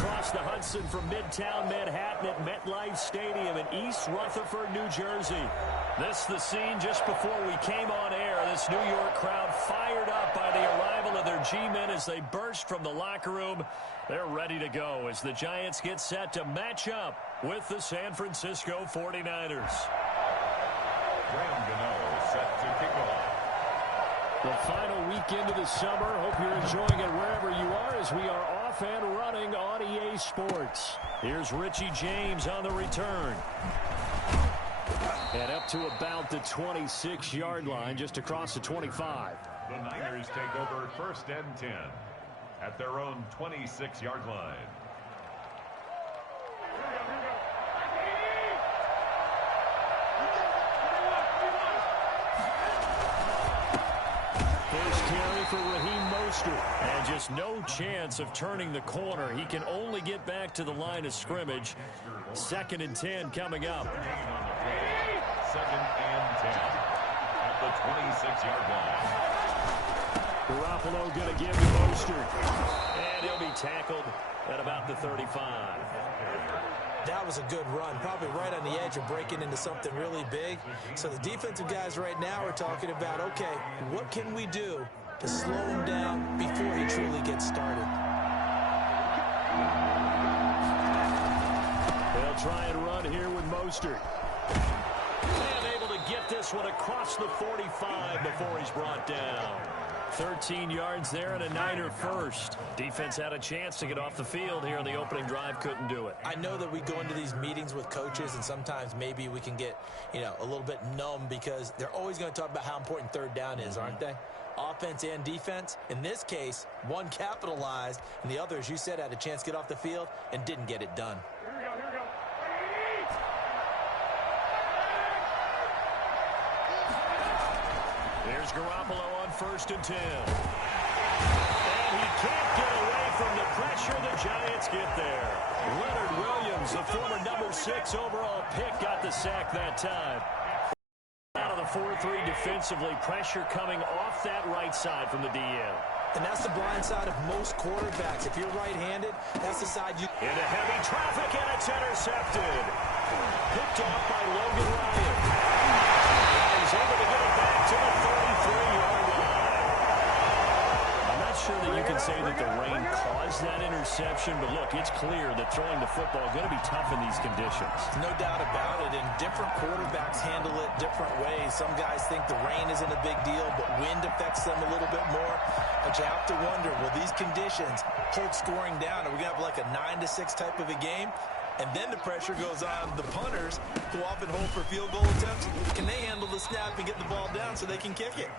across the Hudson from Midtown Manhattan at MetLife Stadium in East Rutherford, New Jersey. This is the scene just before we came on air. This New York crowd fired up by the arrival of their G-men as they burst from the locker room. They're ready to go as the Giants get set to match up with the San Francisco 49ers. Set to kick off. The final weekend of the summer. Hope you're enjoying it wherever you are as we are off and running on EA Sports. Here's Richie James on the return. And up to about the 26-yard line, just across the 25. The Niners take over 1st and 10 at their own 26-yard line. First carry for Raheem Mostert. And just no chance of turning the corner. He can only get back to the line of scrimmage. 2nd and 10 coming up. 2nd and 10 at the 26-yard line. Garoppolo going to give to Mostert. And he'll be tackled at about the 35. That was a good run, probably right on the edge of breaking into something really big. So the defensive guys right now are talking about, okay, what can we do to slow him down before he truly gets started? They'll try and run here with Mostert. And able to get this one across the 45 before he's brought down. 13 yards there and a Niner first. Defense had a chance to get off the field here on the opening drive. Couldn't do it. I know that we go into these meetings with coaches and sometimes maybe we can get, a little bit numb because they're always going to talk about how important 3rd down is, aren't they? Offense and defense. In this case, one capitalized and the other, as you said, had a chance to get off the field and didn't get it done. There's Garoppolo on 1st and 10. And he can't get away from the pressure. The Giants get there. Leonard Williams, the former number 6 overall pick, got the sack that time. Out of the 4-3 defensively, pressure coming off that right side from the DL. And that's the blind side of most quarterbacks. If you're right-handed, that's the side you... Into heavy traffic, and it's intercepted. Picked off by Logan Ryan. He's able to get it back to the 33-yard line. I'm not sure that you can say that the rain caused that interception, but look, it's clear that throwing the football is going to be tough in these conditions. No doubt about it, and different quarterbacks handle it different ways. Some guys think the rain isn't a big deal, but wind affects them a little bit more. But you have to wonder, will these conditions hold scoring down? Are we going to have like a 9-6 type of a game? And then the pressure goes on the punters who often hold for field goal attempts. Can they handle the snap and get the ball down so they can kick it?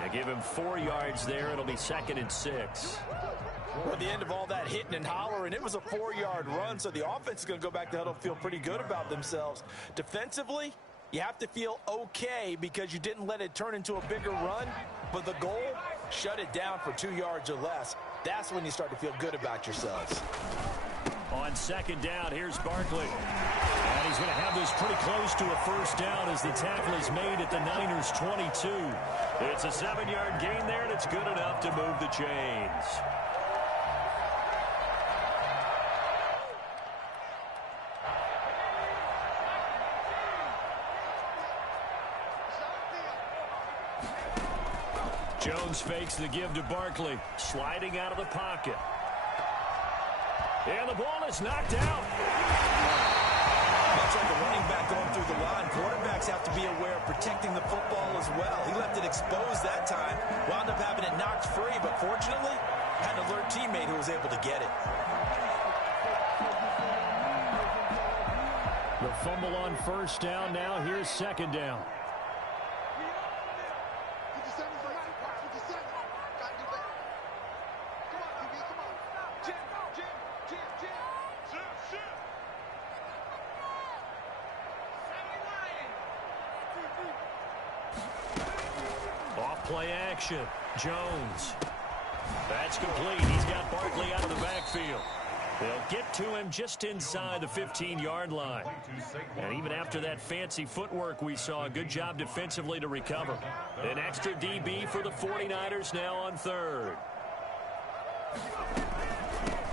They give him 4 yards there. It'll be 2nd and 6. At the end of all that hitting and hollering, it was a 4-yard run, so the offense is going to go back to huddle, feel pretty good about themselves. Defensively, you have to feel okay because you didn't let it turn into a bigger run, but the goal, shut it down for 2 yards or less. That's when you start to feel good about yourselves. On 2nd down, here's Barkley. And he's going to have this pretty close to a 1st down as the tackle is made at the Niners' 22. It's a 7-yard gain there, and it's good enough to move the chains. Jones fakes the give to Barkley, sliding out of the pocket. And the ball is knocked out. Much like a running back going through the line, quarterbacks have to be aware of protecting the football as well. He left it exposed that time, wound up having it knocked free, but fortunately, had an alert teammate who was able to get it. The fumble on 1st down. Now here's 2nd down. Play action. Jones. That's complete. He's got Barkley out of the backfield. They'll get to him just inside the 15-yard line. And even after that fancy footwork we saw, a good job defensively to recover. An extra DB for the 49ers now on 3rd.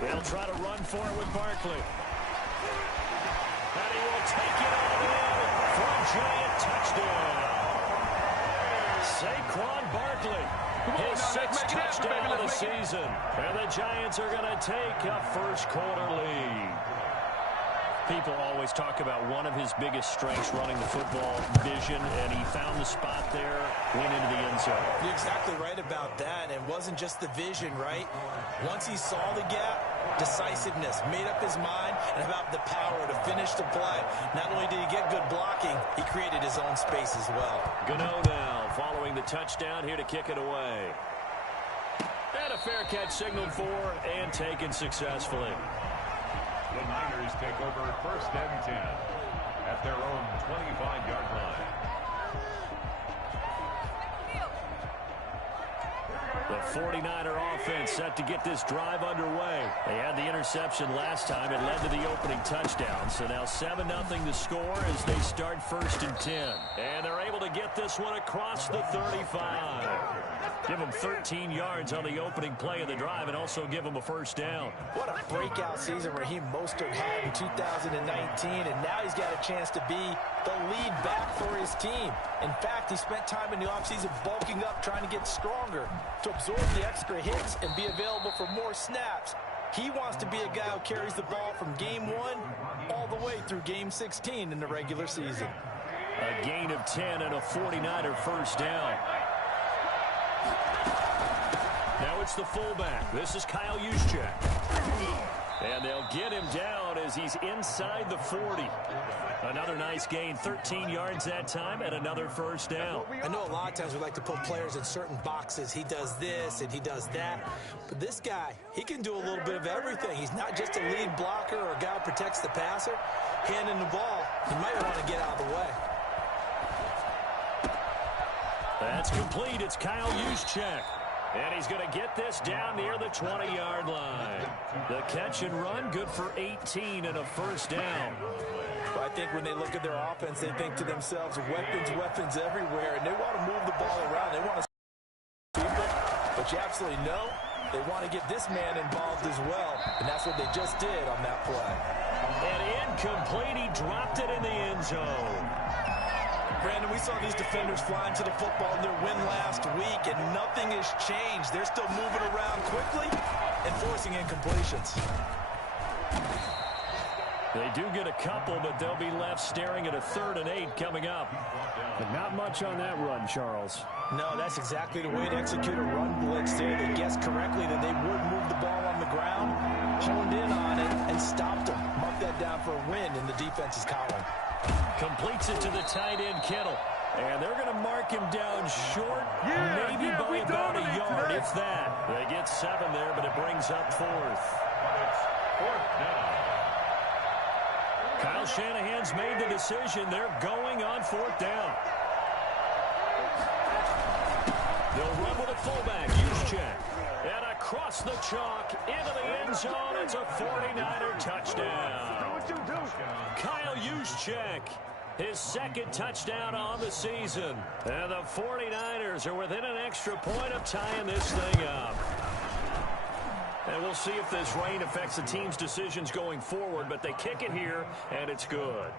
They'll try to run for it with Barkley. And he will take it all in for a giant touchdown. Saquon Barkley, his sixth touchdown of the season. And the Giants are going to take a first-quarter lead. People always talk about one of his biggest strengths running the football, vision, and he found the spot there, went into the end zone. You're exactly right about that. It wasn't just the vision, right? Once he saw the gap, decisiveness, made up his mind, and about the power to finish the play. Not only did he get good blocking, he created his own space as well. Gano now following the touchdown here to kick it away. And a fair catch signaled for and taken successfully. The Niners take over first and 10 at their own 25-yard line. The 49er offense set to get this drive underway. They had the interception last time. It led to the opening touchdown. So now 7-0 to score as they start first and 10. And they're able to get this one across the 35. Give them 13 yards on the opening play of the drive and also give them a first down. What a breakout season Raheem Mostert had in 2019, and now he's got a chance to be the lead back for his team. In fact, he spent time in the offseason bulking up, trying to get stronger to absorb the extra hits and be available for more snaps. He wants to be a guy who carries the ball from game 1 all the way through game 16 in the regular season. A gain of 10 and a 49er first down. Now it's the fullback. This is Kyle Juszczyk. And they'll get him down as he's inside the 40. Another nice gain, 13 yards that time, and another first down. I know a lot of times we like to put players in certain boxes. He does this and he does that. But this guy, he can do a little bit of everything. He's not just a lead blocker or a guy who protects the passer. Handing the ball, he might want to get out of the way. That's complete. It's Kyle Juszczyk. And he's going to get this down near the 20-yard line. The catch and run, good for 18 and a first down. Well, I think when they look at their offense, they think to themselves, weapons everywhere, and they want to move the ball around. They want to people, but you absolutely know they want to get this man involved as well, and that's what they just did on that play. And incomplete. He dropped it in the end zone. Brandon, we saw these defenders flying to the football in their win last week, and nothing has changed. They're still moving around quickly and forcing incompletions. They do get a couple, but they'll be left staring at a 3rd and 8 coming up. But not much on that run, Charles. No, that's exactly the way to execute a run blitz there. They guessed correctly that they would move the ball on the ground, honed in on it, and stopped them. Mark that down for a win in the defense's column. Completes it to the tight end, Kittle. And they're going to mark him down short, maybe by about a yard, if that. They get 7 there, but it brings up 4th. It's 4th down. Kyle Shanahan's made the decision. They're going on 4th down. They'll run with a fullback, Juszczyk. And across the chalk, into the end zone, it's a 49er touchdown. Kyle Juszczyk, his 2nd touchdown on the season. And the 49ers are within an extra point of tying this thing up. And we'll see if this rain affects the team's decisions going forward, but they kick it here, and it's good.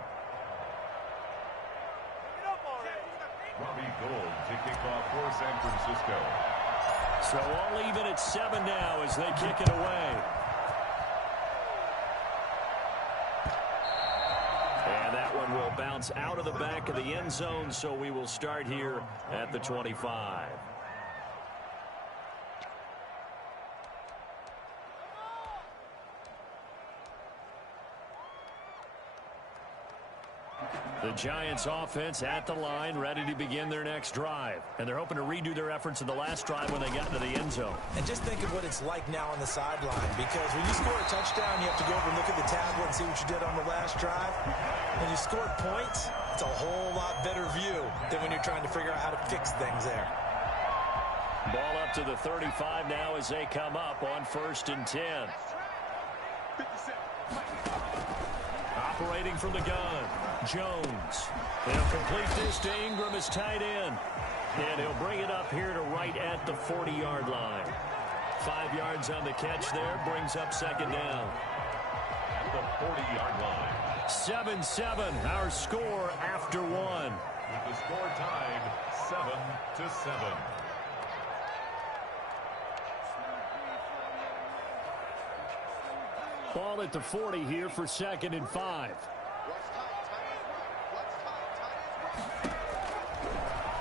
Robbie Gould to kick off for San Francisco. So all even at 7 now as they kick it away. And that one will bounce out of the back of the end zone, so we will start here at the 25. The Giants offense at the line, ready to begin their next drive. And they're hoping to redo their efforts in the last drive when they got into the end zone. And just think of what it's like now on the sideline, because when you score a touchdown, you have to go over and look at the tablet and see what you did on the last drive. When you scored points, it's a whole lot better view than when you're trying to figure out how to fix things there. Ball up to the 35 now as they come up on 1st and 10. Operating from the gun, Jones. They'll complete this to Ingram as tight end. And he'll bring it up here to right at the 40-yard line. 5 yards on the catch there. Brings up second down. At the 40-yard line. 7-7, our score after 1. With the score tied 7-7. Ball at the 40 here for 2nd and 5.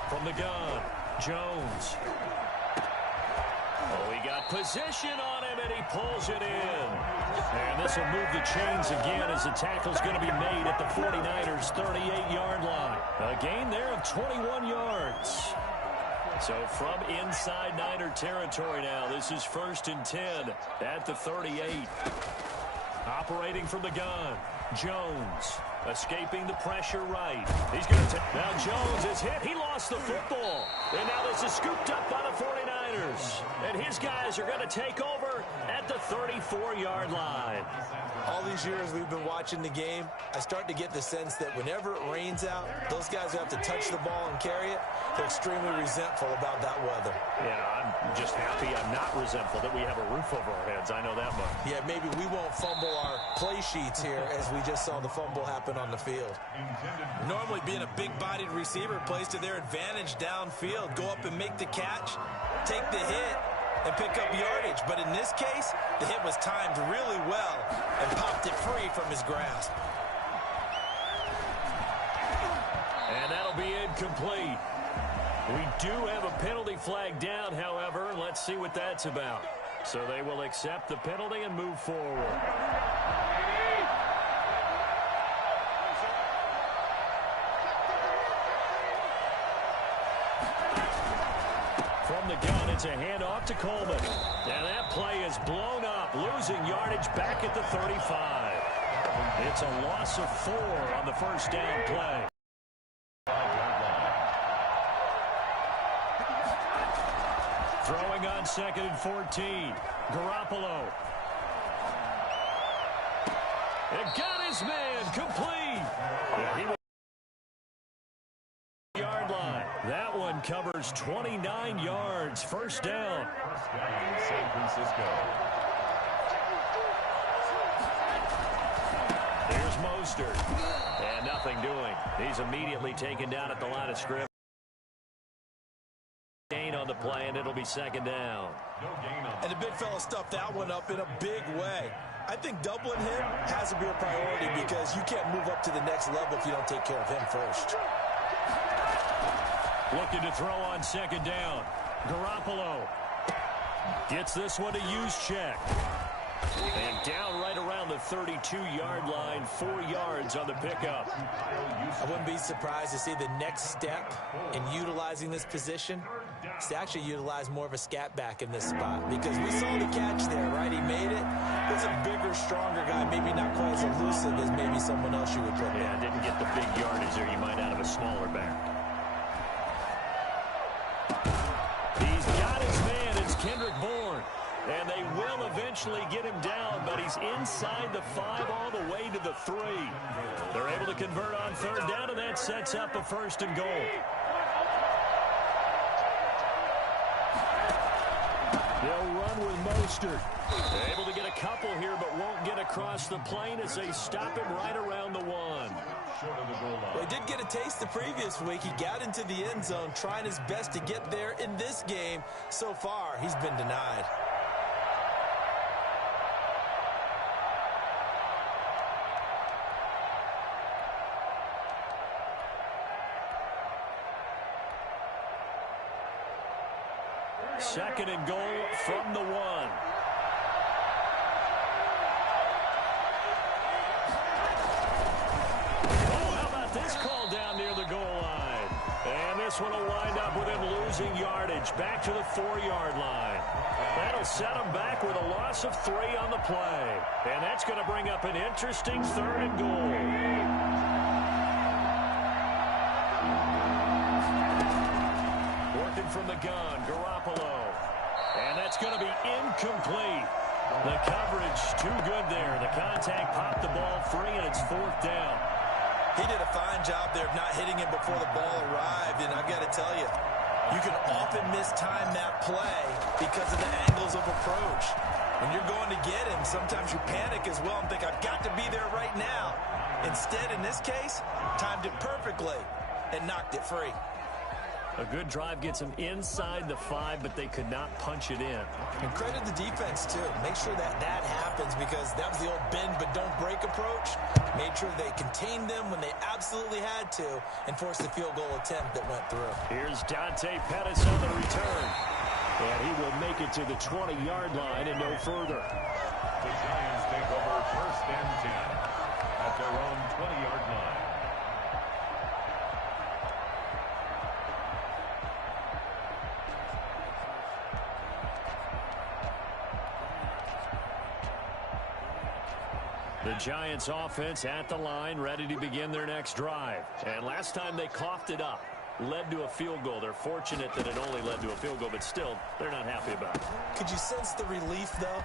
From the gun, Jones. Oh, he got position on him, and he pulls it in. And this will move the chains again as the tackle's going to be made at the 49ers' 38-yard line. A gain there of 21 yards. So from inside Niner territory now, this is 1st and 10 at the 38. Operating from the gun, Jones. Escaping the pressure right. He's going to take. Now Jones is hit. He lost the football. And now this is scooped up by the 49ers. And his guys are going to take over at the 34-yard line. All these years we've been watching the game, I start to get the sense that whenever it rains out, those guys who have to touch the ball and carry it, they're extremely resentful about that weather. Yeah, I'm just happy I'm not resentful that we have a roof over our heads. I know that much. Yeah, maybe we won't fumble our play sheets here as we just saw the fumble happen on the field. Normally being a big-bodied receiver plays to their advantage downfield. Go up and make the catch, take the hit, and pick up yardage. But in this case, the hit was timed really well and popped it free from his grasp. And that'll be incomplete. We do have a penalty flag down, however. Let's see what that's about. So they will accept the penalty and move forward. From the gun, it's a handoff to Coleman. And that play is blown up, losing yardage back at the 35. It's a loss of 4 on the first down play. Throwing on 2nd and 14. Garoppolo. It got his man complete. Yeah, yard line. That one covers 29 yards. First down. First down, San Francisco. Here's Mostert. And nothing doing. He's immediately taken down at the line of scrimmage. Gain on the play, and it'll be second down. No gain on. And the big fella stuffed that one up in a big way. I think doubling him has to be a priority because you can't move up to the next level if you don't take care of him first. Looking to throw on second down. Garoppolo gets this one to Juszczyk. And down right around the 32-yard line, 4 yards on the pickup. I wouldn't be surprised to see the next step in utilizing this position is to actually utilize more of a scat back in this spot. Because we saw the catch there, right? He made it. He's a bigger, stronger guy, maybe not quite as elusive as maybe someone else you would put there. Yeah, didn't get the big yardage there you might out of a smaller back. He's got his man. It's Kendrick Bourne. And they will eventually get him down, but he's inside the 5 all the way to the 3. They're able to convert on third down, and that sets up a 1st and goal. They'll run with Mostert. They're able to get a couple here, but won't get across the plane as they stop him right around the 1. Well, he did get a taste the previous week. He got into the end zone, trying his best to get there in this game. So far, he's been denied. Second and goal from the 1. Oh, how about this call down near the goal line? And this one will wind up with him losing yardage back to the 4-yard line. That'll set him back with a loss of 3 on the play. And that's going to bring up an interesting 3rd and goal. From the gun, Garoppolo. And that's going to be incomplete. The coverage too good there. The contact popped the ball free, and it's 4th down. He did a fine job there of not hitting him before the ball arrived, and I've got to tell you, You can often mistime that play because of the angles of approach. When you're going to get him, sometimes you panic as well and think, I've got to be there right now. Instead, in this case, timed it perfectly and knocked it free. A good drive gets them inside the 5, but they could not punch it in. And credit the defense, too. Make sure that happens because that was the old bend but don't break approach. Made sure they contained them when they absolutely had to and forced the field goal attempt that went through. Here's Dante Pettis on the return. And he will make it to the 20-yard line and no further. The Giants take over 1st and 10 at their own 20-yard line. The Giants offense at the line, ready to begin their next drive. And last time they coughed it up, led to a field goal. They're fortunate that it only led to a field goal, but still, they're not happy about it. Could you sense the relief, though,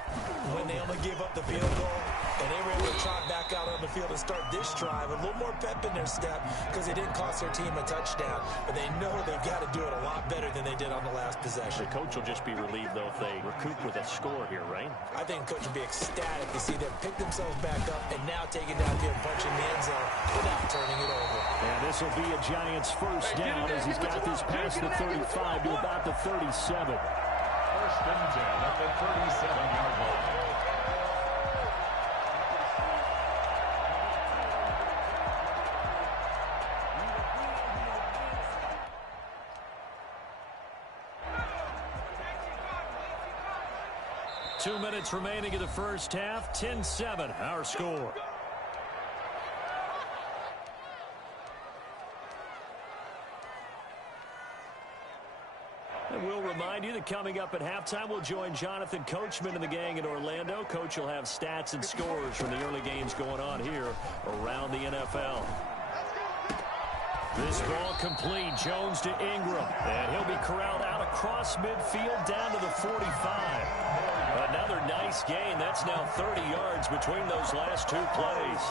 when they only gave up the field goal and they were able to trot back out on the field and start this drive a little more pep in their step because they didn't cost their team a touchdown, but they know they've got to do it a lot better than they did on the last possession. The coach will just be relieved, though, if they recoup with a score here, right? I think the coach will be ecstatic to see them pick themselves back up and now take it downfield, punching the end zone without turning it over. And this will be a Giants first down as he's got this past the 35 to about the 37. 1st and 10 at the 37-yard line. Two minutes remaining in the first half. 10-7, our score. And we'll remind you that coming up at halftime, we'll join Jonathan Coachman and the gang in Orlando. Coach will have stats and scores from the early games going on here around the NFL. This ball complete. Jones to Ingram. And he'll be corralled out across midfield down to the 45. Another nice gain. That's now 30 yards between those last two plays.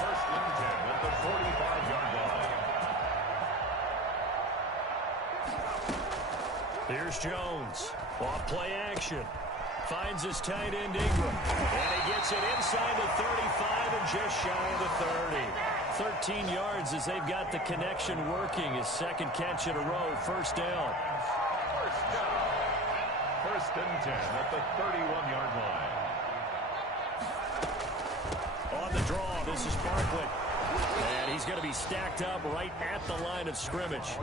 1st and 10 at the 45-yard line. Here's Jones. Off play action. Finds his tight end Ingram. And he gets it inside the 35 and just shy of the 30. 13 yards as they've got the connection working. His second catch in a row. First down. 1st and 10 at the 31-yard line. On the draw, this is Barkley. And he's going to be stacked up right at the line of scrimmage.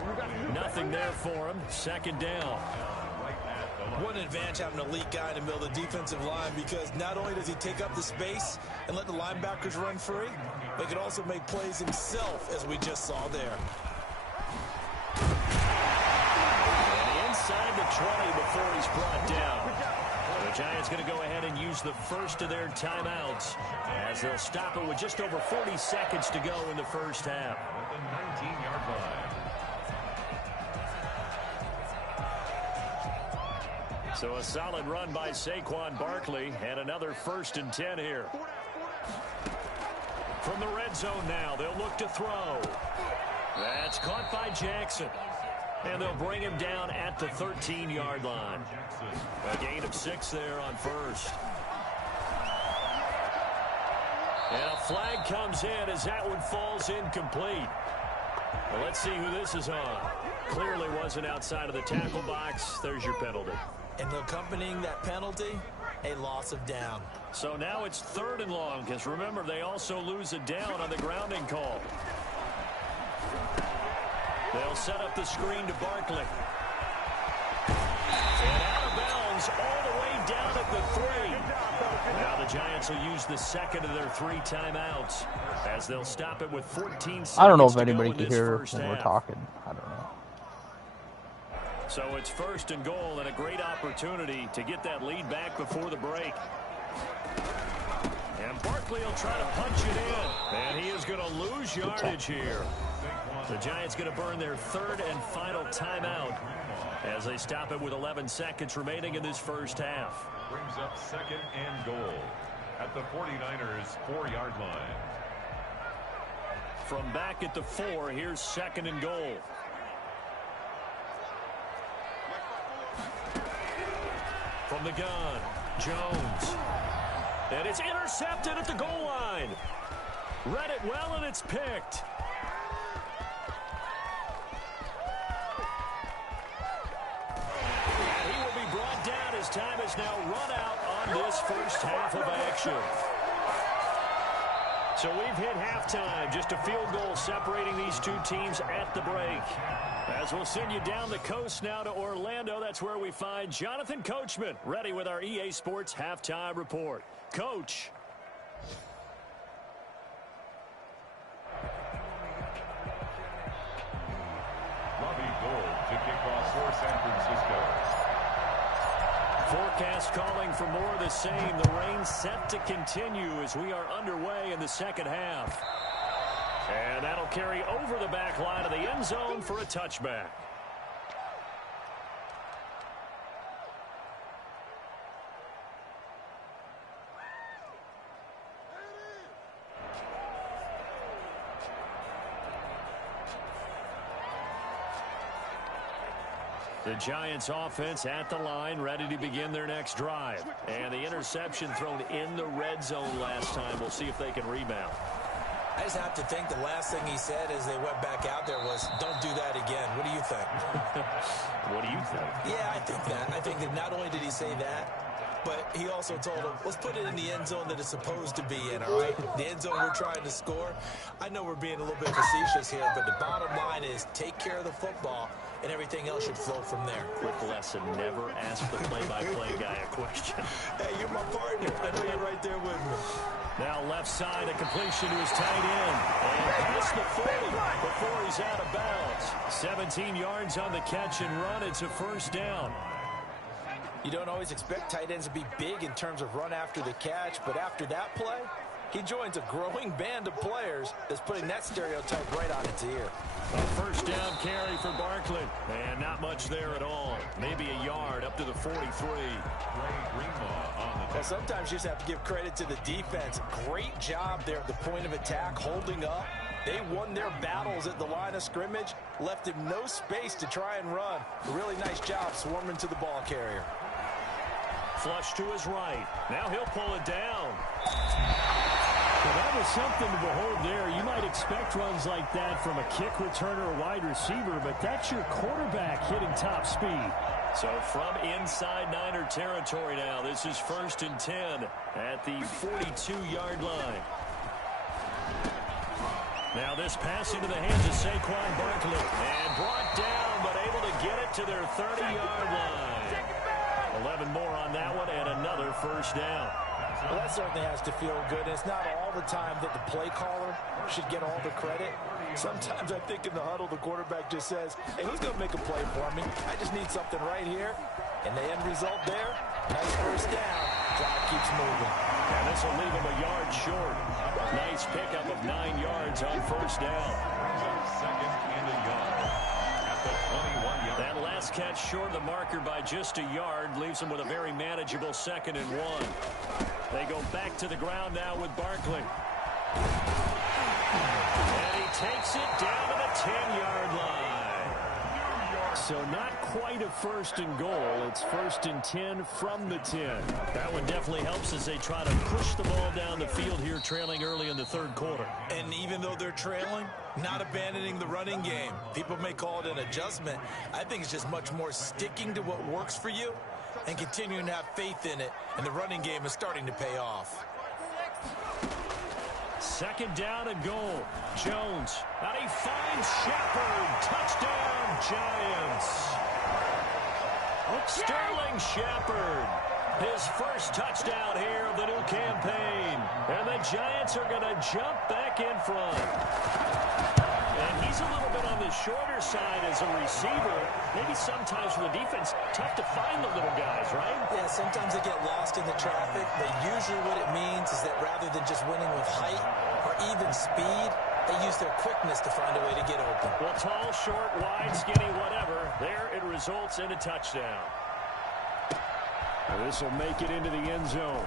Nothing there for him. Second down. What an advantage having an elite guy in the middle of the defensive line because not only does he take up the space and let the linebackers run free, but he can also make plays himself, as we just saw there. And inside the 20 before he's brought down. The Giants going to go ahead and use the first of their timeouts as they'll stop it with just over 40 seconds to go in the first half. At the 19-yard line. So a solid run by Saquon Barkley and another 1st and 10 here. From the red zone now, they'll look to throw. That's caught by Jackson. And they'll bring him down at the 13-yard line. A gain of 6 there on first. And a flag comes in as that one falls incomplete. Well, let's see who this is on. Clearly wasn't outside of the tackle box. There's your penalty. And accompanying that penalty, a loss of down. So now it's 3rd and long because remember they also lose a down on the grounding call. They'll set up the screen to Barkley. And out of bounds all the way down at the 3. Now the Giants will use the second of their 3 timeouts as they'll stop it with 14 seconds. I don't know if anybody can hear when we're talking. I don't know. So it's 1st and goal and a great opportunity to get that lead back before the break. And Barkley will try to punch it in. And he is going to lose yardage here. The Giants going to burn their 3rd and final timeout as they stop it with 11 seconds remaining in this first half. Brings up 2nd and goal at the 49ers 4-yard line. From back at the 4, here's 2nd and goal. From the gun, Jones. And it's intercepted at the goal line. Read it well, and it's picked. And he will be brought down as time is now run out on this first half of action. So we've hit halftime. Just a field goal separating these two teams at the break. As we'll send you down the coast now to Orlando, that's where we find Jonathan Coachman, ready with our EA Sports Halftime Report. Coach. Robbie Gould to kick off for San Francisco. Forecast calling for more of the same. The rain set to continue as we are underway in the second half. And that'll carry over the back line of the end zone for a touchback. The Giants offense at the line, ready to begin their next drive. And the interception thrown in the red zone last time. We'll see if they can rebound. I just have to think the last thing he said as they went back out there was, don't do that again. What do you think? What do you think? Yeah, I think that. I think that not only did he say that, but he also told him, let's put it in the end zone that it's supposed to be in, all right? The end zone we're trying to score. I know we're being a little bit facetious here, but the bottom line is take care of the football, and everything else should flow from there. Quick lesson, never ask the play-by-play guy a question. Hey, you're my partner. I know you're right there with me. Now left side, a completion to his tight end. And past the 40 before he's out of bounds. 17 yards on the catch and run. It's a first down. You don't always expect tight ends to be big in terms of run after the catch, but after that play, he joins a growing band of players that's putting that stereotype right on its ear. A first down carry for Barkley. And not much there at all. Maybe a yard up to the 43. Well, sometimes you just have to give credit to the defense. Great job there at the point of attack, holding up. They won their battles at the line of scrimmage, left him no space to try and run. A really nice job swarming to the ball carrier. Flush to his right. Now he'll pull it down. Well, that was something to behold there. You might expect runs like that from a kick returner or wide receiver, but that's your quarterback hitting top speed. So from inside Niner territory now, this is 1st and 10 at the 42-yard line. Now this pass into the hands of Saquon Barkley. And brought down, but able to get it to their 30-yard line. 11 more on that one, and another first down. Well, that certainly has to feel good. It's not all the time that the play caller should get all the credit. Sometimes I think in the huddle, the quarterback just says, hey, who's going to make a play for me? I just need something right here. And the end result there, nice first down. Clock keeps moving. And this will leave him a yard short. Nice pickup of 9 yards on first down. Second and a yard at the 21-yard. That last catch short of the marker by just a yard leaves him with a very manageable 2nd and 1. They go back to the ground now with Barkley. And he takes it down to the 10-yard line. So not quite a 1st and goal. It's 1st and 10 from the 10. That one definitely helps as they try to push the ball down the field here, trailing early in the 3rd quarter. And even though they're trailing, not abandoning the running game. People may call it an adjustment. I think it's just much more sticking to what works for you and continuing to have faith in it. And the running game is starting to pay off. 2nd down and goal. Jones. And he finds Shepard. Touchdown, Giants. Sterling Shepard. His first touchdown here of the new campaign. And the Giants are going to jump back in front. And he's a little bit on the shorter side as a receiver. Maybe sometimes for the defense, tough to find the little guys, right? Yeah, sometimes they get lost in the traffic, but usually what it means is that rather than just winning with height or even speed, they use their quickness to find a way to get open. Well, tall, short, wide, skinny, whatever. There it results in a touchdown. This will make it into the end zone.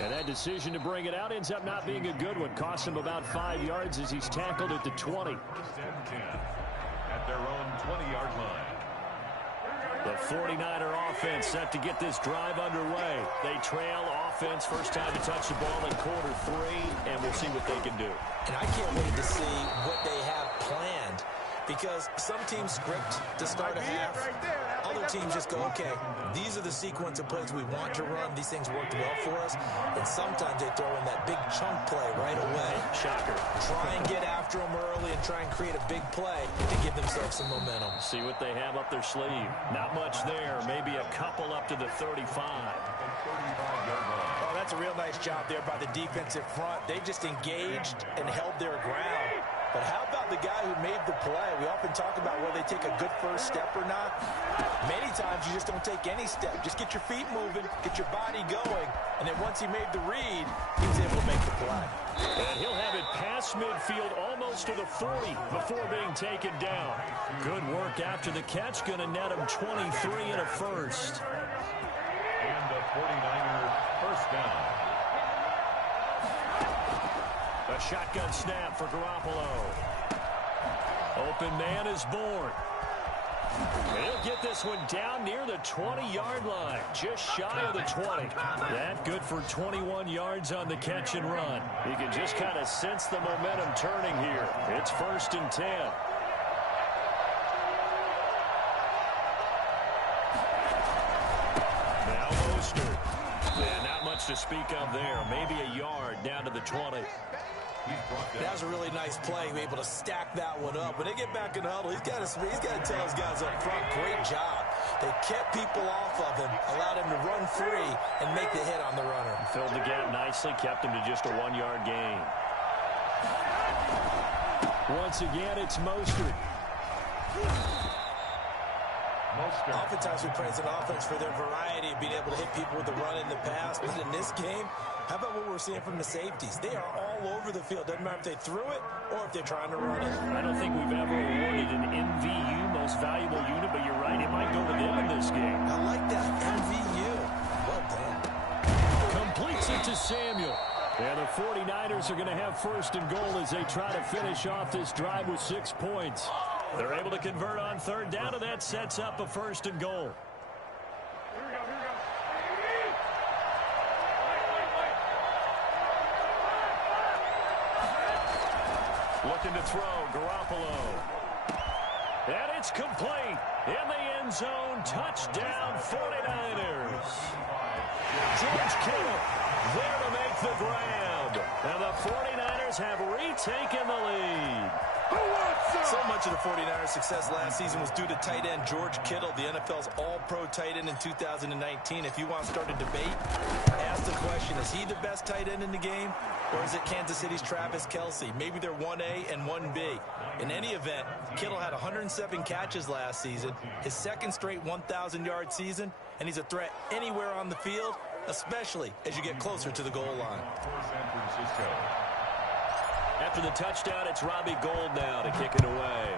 And that decision to bring it out ends up not being a good one. Costs him about 5 yards as he's tackled at the 20. At their own 20-yard line. The 49er offense set to get this drive underway. They trail offense, first time to touch the ball in quarter 3, and we'll see what they can do. And I can't wait to see what they have planned, because some teams script to start a half. Other teams just go, okay, these are the sequence of plays we want to run. These things worked well for us. And sometimes they throw in that big chunk play right away. Shocker. Try and get after them early and try and create a big play to give themselves some momentum. See what they have up their sleeve. Not much there. Maybe a couple up to the 35. Oh, that's a real nice job there by the defensive front. They just engaged and held their ground. But how about the guy who made the play? We often talk about whether they take a good first step or not. Many times you just don't take any step. Just get your feet moving, get your body going, and then once he made the read, he was able to make the play. And he'll have it past midfield almost to the 40 before being taken down. Good work after the catch. Going to net him 23 and a first. And the 49er first down. A shotgun snap for Garoppolo. Open man is born. And he'll get this one down near the 20-yard line, just shy of the 20. That good for 21 yards on the catch and run. You can just kind of sense the momentum turning here. It's 1st and 10. Now Mostert. Yeah, not much to speak of there. Maybe a yard down to the 20. That was a really nice play, able to stack that one up. When they get back in the huddle, he's got to tell his guys up front, great job. They kept people off of him, allowed him to run free and make the hit on the runner. Filled the gap nicely, kept him to just a 1-yard gain. Once again, it's Mostert. Oftentimes we praise an offense for their variety of being able to hit people with the run in the pass, but in this game, how about what we're seeing from the safeties? They are all over the field. Doesn't matter if they threw it or if they're trying to run it. I don't think we've ever awarded an MVU, most valuable unit, but you're right, it might go to them in this game. I like that, MVU. Well done. Completes it to Samuel. And the 49ers are going to have 1st and goal as they try to finish off this drive with 6 points. They're able to convert on 3rd down, and that sets up a 1st and goal. Looking to throw, Garoppolo. And it's complete. In the end zone, touchdown 49ers. George Kittle there to make the grab. And the 49ers have retaken the lead. So much of the 49ers' success last season was due to tight end George Kittle, the NFL's all-pro tight end in 2019. If you want to start a debate, ask the question, is he the best tight end in the game, or is it Kansas City's Travis Kelce? Maybe they're 1A and 1B. In any event, Kittle had 107 catches last season, his 2nd straight 1,000-yard season, and he's a threat anywhere on the field, especially as you get closer to the goal line. After the touchdown, it's Robbie Gould now to kick it away.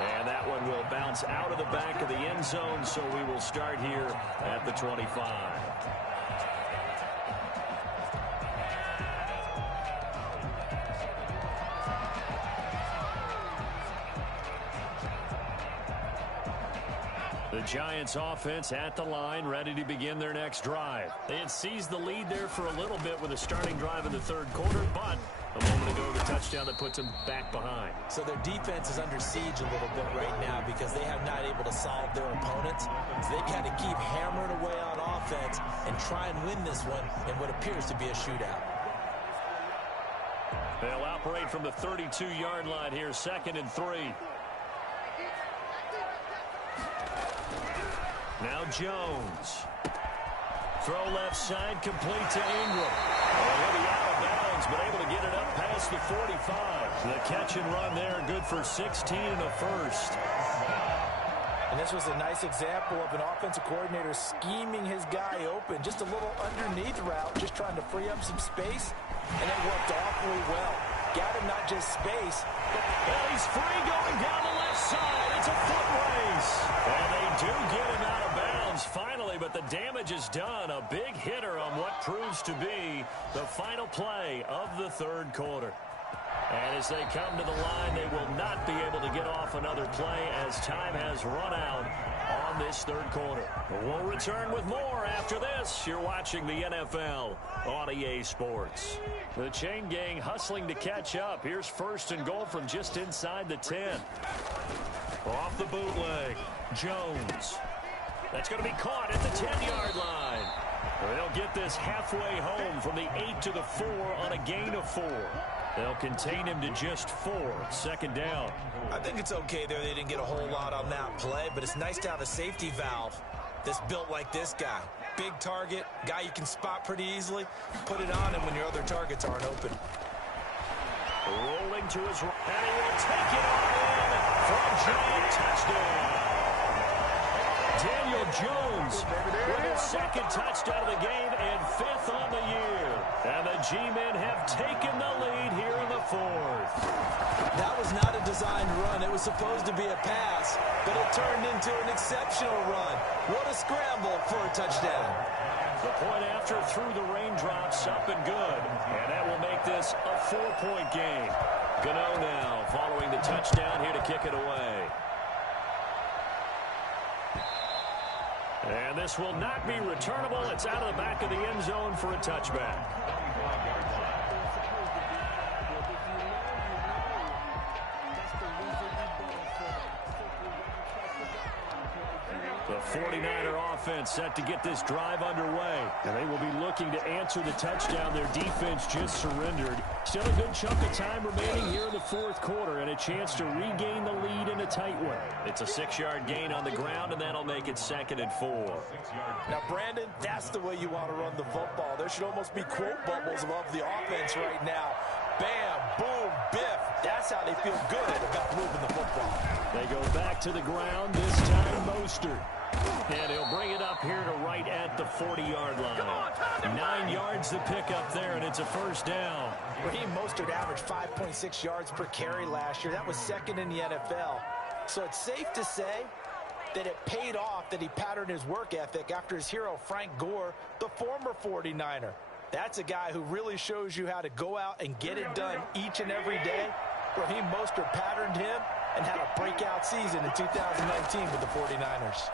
And that one will bounce out of the back of the end zone, so we will start here at the 25. The Giants offense at the line, ready to begin their next drive. They had seized the lead there for a little bit with a starting drive in the 3rd quarter, but a moment ago the touchdown that puts them back behind. So their defense is under siege a little bit right now because they have not able to solve their opponents. So they've got to keep hammering away on offense and try and win this one in what appears to be a shootout. They'll operate from the 32-yard line here, 2nd and 3. Now Jones. Throw left side, complete to Ingram. And he'll be out of bounds, but able to get it up past the 45. The catch and run there, good for 16 and a first. And this was a nice example of an offensive coordinator scheming his guy open. Just a little underneath route, just trying to free up some space, and it worked awfully well. Got him not just space, but he's free going down the left side. It's a foot race. And they do get him out of bounds finally, but the damage is done. A big hitter on what proves to be the final play of the 3rd quarter. And as they come to the line, they will not be able to get off another play as time has run out on this third quarter. We'll return with more after this. You're watching the NFL on EA Sports. The chain gang hustling to catch up. Here's first and goal from just inside the 10. Off the bootleg, Jones. That's going to be caught at the 10-yard line. They'll get this halfway home from the 8 to the 4 on a gain of 4. They'll contain him to just 4. Second down. I think it's okay there. They didn't get a whole lot on that play, but it's nice to have a safety valve that's built like this guy. Big target, guy you can spot pretty easily. Put it on him when your other targets aren't open. Rolling to his right, and he will take it all in for a giant touchdown. Daniel Jones with his second touchdown of the game and 5th on the year. And the G-men have taken the lead here in the 4th. That was not a designed run. It was supposed to be a pass, but it turned into an exceptional run. What a scramble for a touchdown. The point after through the raindrops, up and good. And that will make this a 4-point game. Gano now following the touchdown here to kick it away. And this will not be returnable. It's out of the back of the end zone for a touchback. The 49er offense set to get this drive underway. And they will be looking to answer the touchdown their defense just surrendered. Still a good chunk of time remaining here in the 4th quarter and a chance to regain the lead in a tight one. It's a 6-yard gain on the ground, and that'll make it 2nd and 4. Now, Brandon, that's the way you want to run the football. There should almost be quote bubbles above the offense right now. Bam, boom, biff. That's how they feel good about moving the football. They go back to the ground, this time Mostert. And he'll bring it up here to right at the 40-yard line. 9 yards to pick up there, and it's a first down. Raheem Mostert averaged 5.6 yards per carry last year. That was 2nd in the NFL. So it's safe to say that it paid off that he patterned his work ethic after his hero, Frank Gore, the former 49er. That's a guy who really shows you how to go out and get it done each and every day. Raheem Mostert patterned him and had a breakout season in 2019 with the 49ers.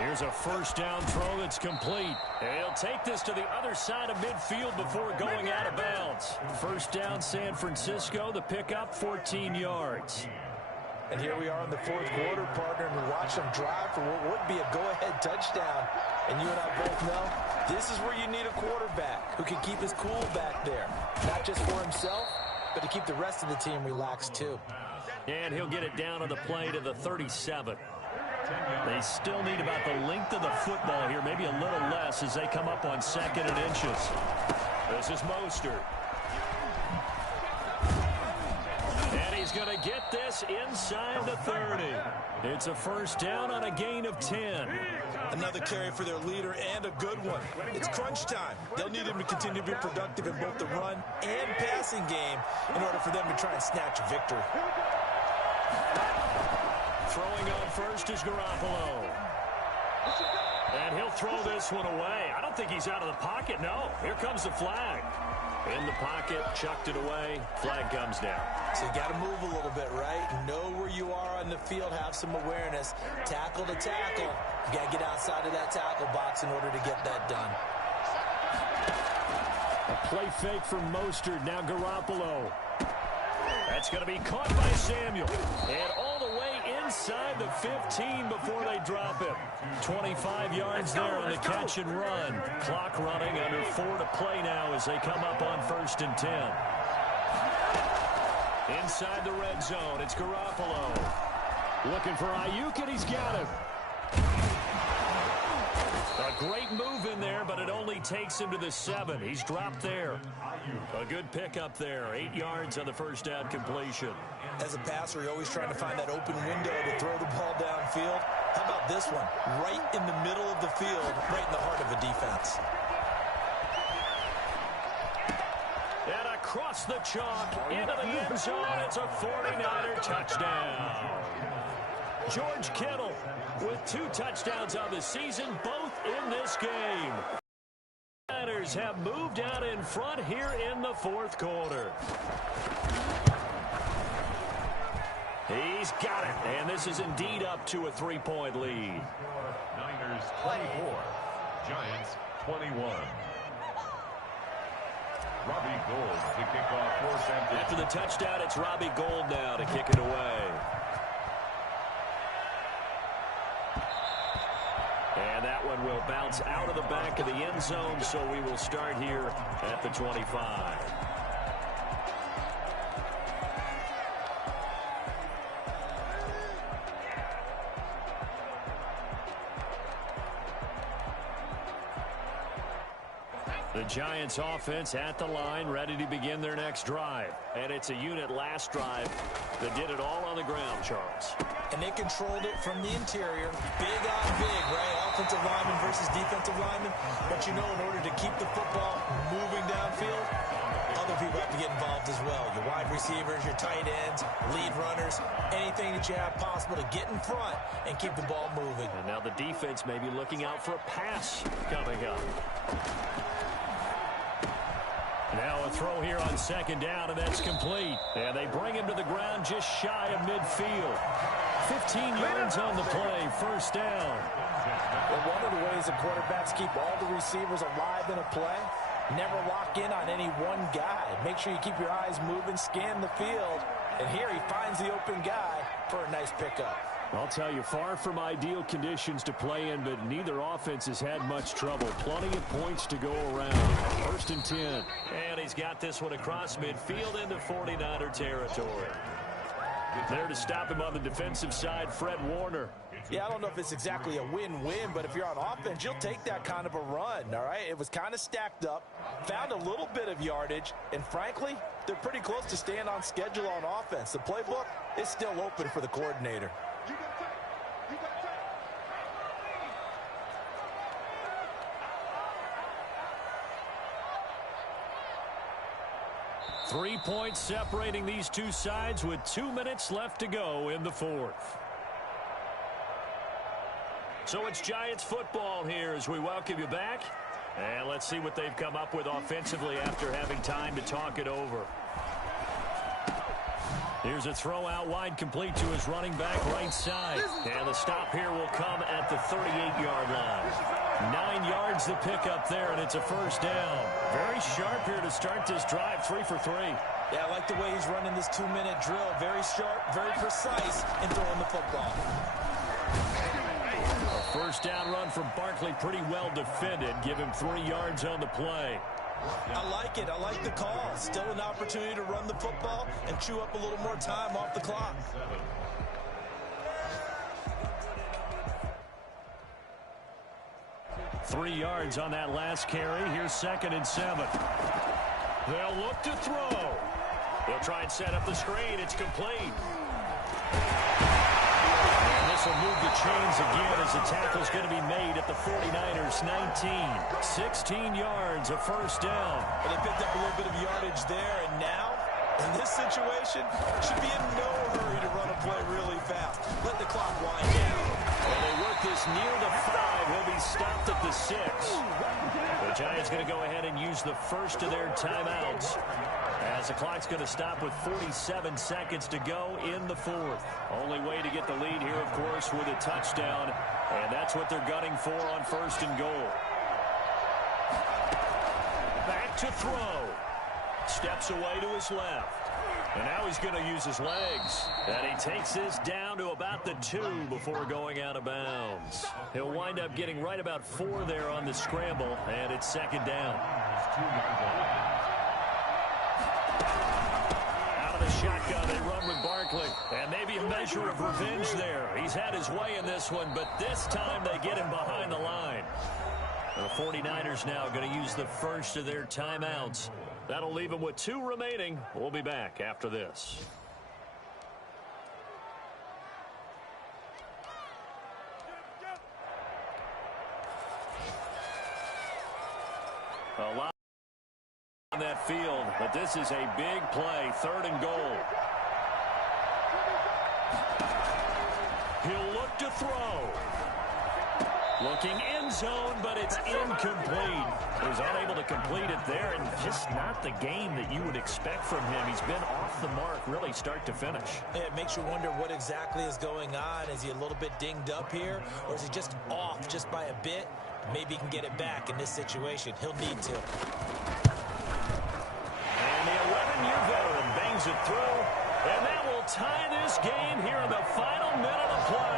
Here's a first down throw that's complete. And he'll take this to the other side of midfield before going out of bounds. First down, San Francisco. The pickup, 14 yards. And here we are in the 4th quarter, partner, and we watch them drive for what would be a go-ahead touchdown. And you and I both know this is where you need a quarterback who can keep his cool back there. Not just for himself, but to keep the rest of the team relaxed too. And he'll get it down on the play to the 37. They still need about the length of the football here, maybe a little less as they come up on 2nd and inches. This is Mostert. And he's going to get this inside the 30. It's a first down on a gain of 10. Another carry for their leader and a good one. It's crunch time. They'll need him to continue to be productive in both the run and passing game in order for them to try and snatch a victory. Throwing on first is Garoppolo. And he'll throw this one away. I don't think he's out of the pocket, no. Here comes the flag. In the pocket, chucked it away. Flag comes down. So you got to move a little bit, right? Know where you are on the field, have some awareness. Tackle to tackle. You got to get outside of that tackle box in order to get that done. A play fake from Mostert, now Garoppolo. That's going to be caught by Samuel. And all the way inside the 15 before they drop him. 25 yards there on the catch and run. Clock running, under 4 to play now as they come up on 1st and 10. Inside the red zone, it's Garoppolo. Looking for Ayuk, and he's got him. A great move in there, but it only takes him to the 7. He's dropped there. A good pickup there. 8 yards on the first down completion. As a passer, you're always trying to find that open window to throw the ball downfield. How about this one? Right in the middle of the field, right in the heart of the defense. And across the chalk, into the end zone, it's a 49er touchdown. George Kittle with 2 touchdowns on the season, both in this game. 49ers have moved out in front here in the fourth quarter. He's got it, and this is indeed up to a 3-point lead. Niners 24, Giants 21. Robbie Gould to kick off fourth and 2. After the touchdown, it's Robbie Gould now to kick it away. And that one will bounce out of the back of the end zone, so we will start here at the 25. The Giants offense at the line, ready to begin their next drive. And it's a unit last drive that did it all on the ground, Charles. And they controlled it from the interior. Big on big, right? Offensive lineman versus defensive lineman. But you know, in order to keep the football moving downfield, other people have to get involved as well. Your wide receivers, your tight ends, lead runners, anything that you have possible to get in front and keep the ball moving. And now the defense may be looking out for a pass coming up. Now a throw here on second down, and that's complete. And they bring him to the ground just shy of midfield. 15 yards on the play, first down. Well, one of the ways the quarterbacks keep all the receivers alive in a play, never lock in on any one guy. Make sure you keep your eyes moving, scan the field. And here he finds the open guy for a nice pickup. I'll tell you, far from ideal conditions to play in, but neither offense has had much trouble. Plenty of points to go around. First and 10. And he's got this one across midfield into 49er territory. There to stop him on the defensive side, Fred Warner. Yeah, I don't know if it's exactly a win-win, but if you're on offense, you'll take that kind of a run, all right? It was kind of stacked up, found a little bit of yardage, and frankly, they're pretty close to staying on schedule on offense. The playbook is still open for the coordinator. 3 points separating these two sides with 2 minutes left to go in the fourth. So it's Giants football here as we welcome you back. And let's see what they've come up with offensively after having time to talk it over. Here's a throw out wide, complete to his running back right side. And the stop here will come at the 38-yard line. 9 yards the pickup there, and it's a first down. Very sharp here to start this drive, 3 for 3. Yeah, I like the way he's running this 2-minute drill. Very sharp, very precise in throwing the football. A first down run from Barkley, pretty well defended. Give him 3 yards on the play. I like it. I like the call. Still an opportunity to run the football and chew up a little more time off the clock. Three yards on that last carry. Here's 2nd and 7. They'll look to throw. They'll try and set up the screen. It's complete. This will move the chains again as the tackle's going to be made at the 49ers 19. 16 yards, a first down. Well, they picked up a little bit of yardage there, and now, in this situation, should be in no hurry to run a play really fast. Let the clock wind down. Well, they work this near the 5. He'll be stopped at the 6. The Giants going to go ahead and use the first of their timeouts, as the clock's going to stop with 47 seconds to go in the fourth. Only way to get the lead here, of course, with a touchdown, and that's what they're gunning for on 1st and goal. Back to throw. Steps away to his left. And now he's going to use his legs. And he takes this down to about the 2 before going out of bounds. He'll wind up getting right about 4 there on the scramble, and it's 2nd down. Out of the shotgun, they run with Barkley. And maybe a measure of revenge there. He's had his way in this one, but this time they get him behind the line. And the 49ers now going to use the first of their timeouts. That'll leave them with 2 remaining. We'll be back after this. A lot on that field, but this is a big play. 3rd and goal. He'll look to throw. Looking end zone, but it's incomplete. He was unable to complete it there, and just not the game that you would expect from him. He's been off the mark, really start to finish. It makes you wonder what exactly is going on. Is he a little bit dinged up here, or is he just off just by a bit? Maybe he can get it back in this situation. He'll need to. And the 11-year veteran bangs it through, and that will tie this game here in the final minute of play.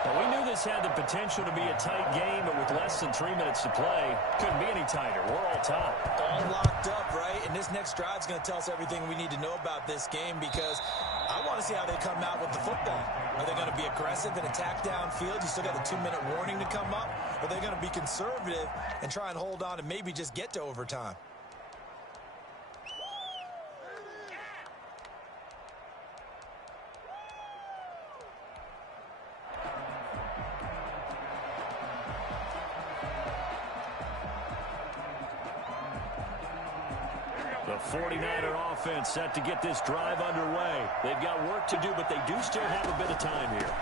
Well, we knew this had the potential to be a tight game, but with less than 3 minutes to play, couldn't be any tighter. We're all tied. All locked up, right? And this next drive is going to tell us everything we need to know about this game, because I want to see how they come out with the football. Are they going to be aggressive and attack downfield? You still got the 2-minute warning to come up. Or are they going to be conservative and try and hold on and maybe just get to overtime? The 49er offense set to get this drive underway. They've got work to do, but they do still have a bit of time here.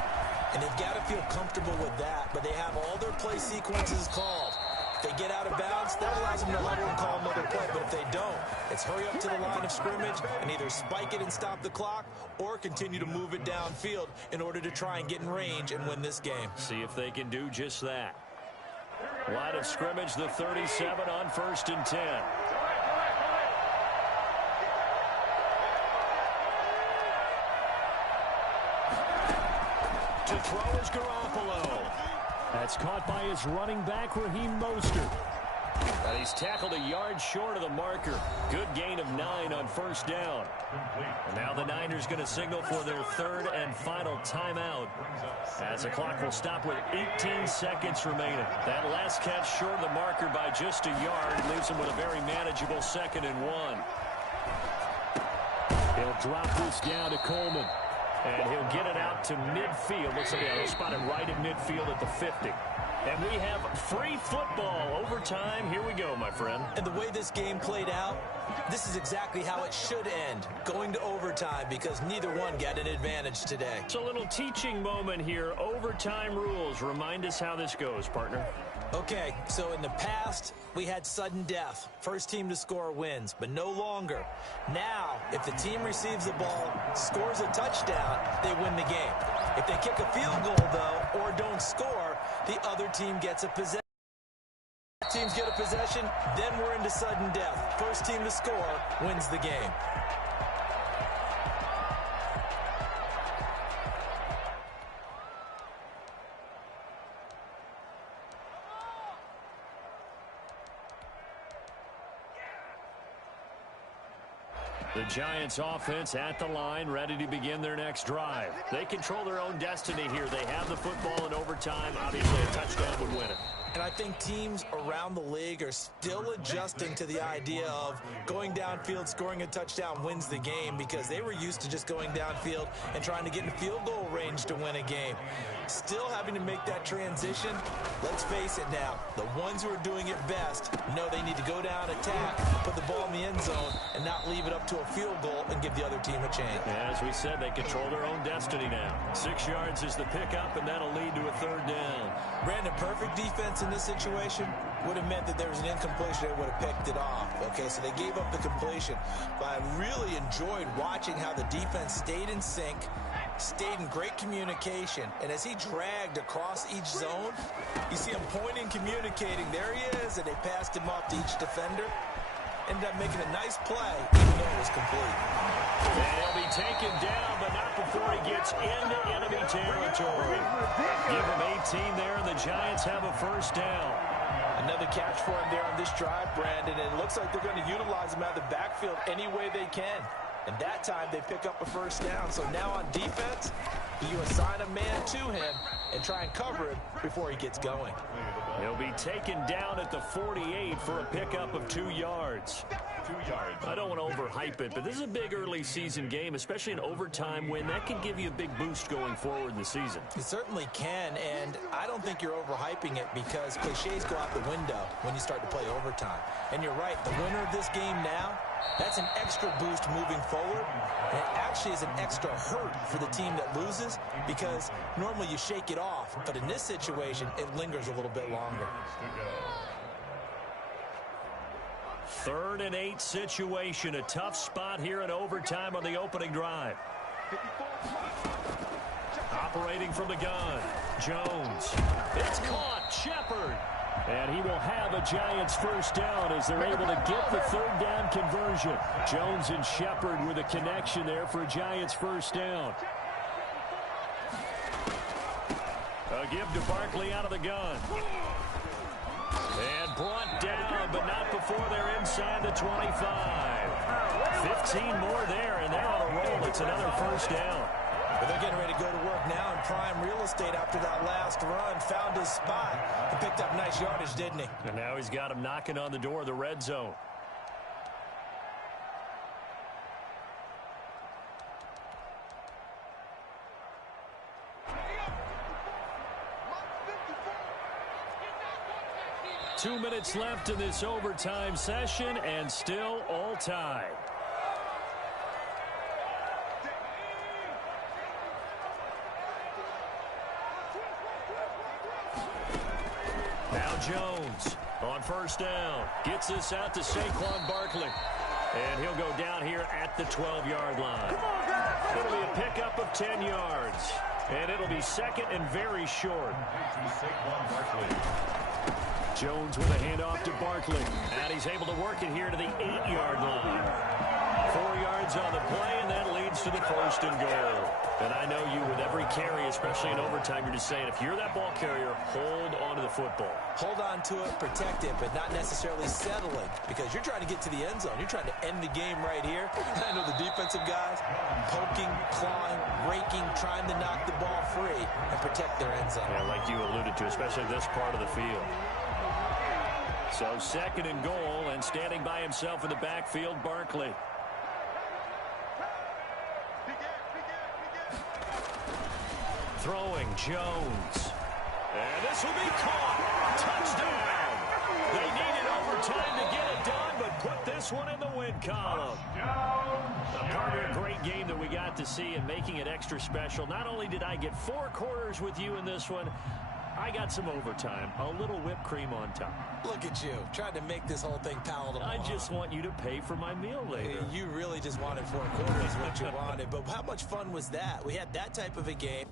And they've got to feel comfortable with that, but they have all their play sequences called. If they get out of bounds, that allows them to huddle and call another play. But if they don't, it's hurry up to the line of scrimmage and either spike it and stop the clock or continue to move it downfield in order to try and get in range and win this game. See if they can do just that. Line of scrimmage, the 37 on 1st and 10. To throw is Garoppolo. That's caught by his running back, Raheem Mostert. And he's tackled a yard short of the marker. Good gain of 9 on 1st down. And now the Niners going to signal for their 3rd and final timeout, as the clock will stop with 18 seconds remaining. That last catch short of the marker by just a yard leaves him with a very manageable 2nd and 1. He'll drop this down to Coleman. And he'll get it out to midfield. Looks like he'll spot it right at midfield at the 50. And we have free football. Overtime. Here we go, my friend. And the way this game played out, this is exactly how it should end. Going to overtime, because neither one got an advantage today. It's a little teaching moment here. Overtime rules. Remind us how this goes, partner. Okay, so in the past, we had sudden death. First team to score wins, but no longer. Now, if the team receives the ball, scores a touchdown, they win the game. If they kick a field goal, though, or don't score, the other team gets a possession. Teams get a possession, then we're into sudden death. First team to score wins the game. The Giants offense at the line, ready to begin their next drive. They control their own destiny here. They have the football in overtime. Obviously, a touchdown would win it. And I think teams around the league are still adjusting to the idea of going downfield, scoring a touchdown wins the game, because they were used to just going downfield and trying to get in field goal range to win a game. Still having to make that transition. Let's face it now, the ones who are doing it best know they need to go down, attack, put the ball in the end zone, and not leave it up to a field goal and give the other team a chance. As we said, they control their own destiny now. 6 yards is the pickup, and that'll lead to a 3rd down. Brandon, perfect defense in this situation would have meant that there was an incompletion. They would have picked it off. Okay, so they gave up the completion. But I really enjoyed watching how the defense stayed in sync, stayed in great communication, and as he dragged across each zone, you see him pointing, communicating. There he is, and they passed him off to each defender. Ended up making a nice play, even though it was complete. And he'll be taken down, but not before he gets into enemy territory. Give him 18 there, and the Giants have a 1st down. Another catch for him there on this drive, Brandon, and it looks like they're going to utilize him out of the backfield any way they can. And that time they pick up a 1st down. So now on defense, you assign a man to him and try and cover him before he gets going. He'll be taken down at the 48 for a pickup of 2 yards. 2 yards. I don't want to overhype it, but this is a big early season game, especially an overtime win. That can give you a big boost going forward in the season. It certainly can, and I don't think you're overhyping it, because cliches go out the window when you start to play overtime. And you're right, the winner of this game now That's an extra boost moving forward. And it actually is an extra hurt for the team that loses because normally you shake it off. But in this situation, it lingers a little bit longer. 3rd and 8 situation. A tough spot here in overtime on the opening drive. Operating from the gun. Jones. It's caught. Shepard. And he will have a Giants first down as they're able to get the 3rd down conversion. Jones and Shepard with a connection there for a Giants first down. A give to Barkley out of the gun. And brought down, but not before they're inside the 25. 15 more there, and they're on a roll. It's another first down. But they're getting ready to go to work now in prime real estate after that last run. Found his spot. He picked up nice yardage, didn't he? And now he's got him knocking on the door of the red zone. Two minutes left in this overtime session, and still all tied. Now Jones on first down. Gets this out to Saquon Barkley. And he'll go down here at the 12-yard line. It'll be a pickup of 10 yards. And it'll be second and very short. Jones with a handoff to Barkley. And he's able to work it here to the 8-yard line. 4 yards on the play, and that leads to the first and goal. And I know you with every carry, especially in overtime, you're just saying, if you're that ball carrier, hold on to the football. Hold on to it, protect it, but not necessarily settling because you're trying to get to the end zone. You're trying to end the game right here. And I know the defensive guys poking, clawing, raking, trying to knock the ball free and protect their end zone. Yeah, like you alluded to, especially this part of the field. So second and goal, and standing by himself in the backfield, Barkley. Throwing, Jones. And this will be caught. Touchdown. They needed overtime to get it done, but put this one in the win column. A partner, a great game that we got to see and making it extra special. Not only did I get 4 quarters with you in this one, I got some overtime, a little whipped cream on top. Look at you, trying to make this whole thing palatable. I just want you to pay for my meal later. You really just wanted 4 quarters, what you wanted. But how much fun was that? We had that type of a game.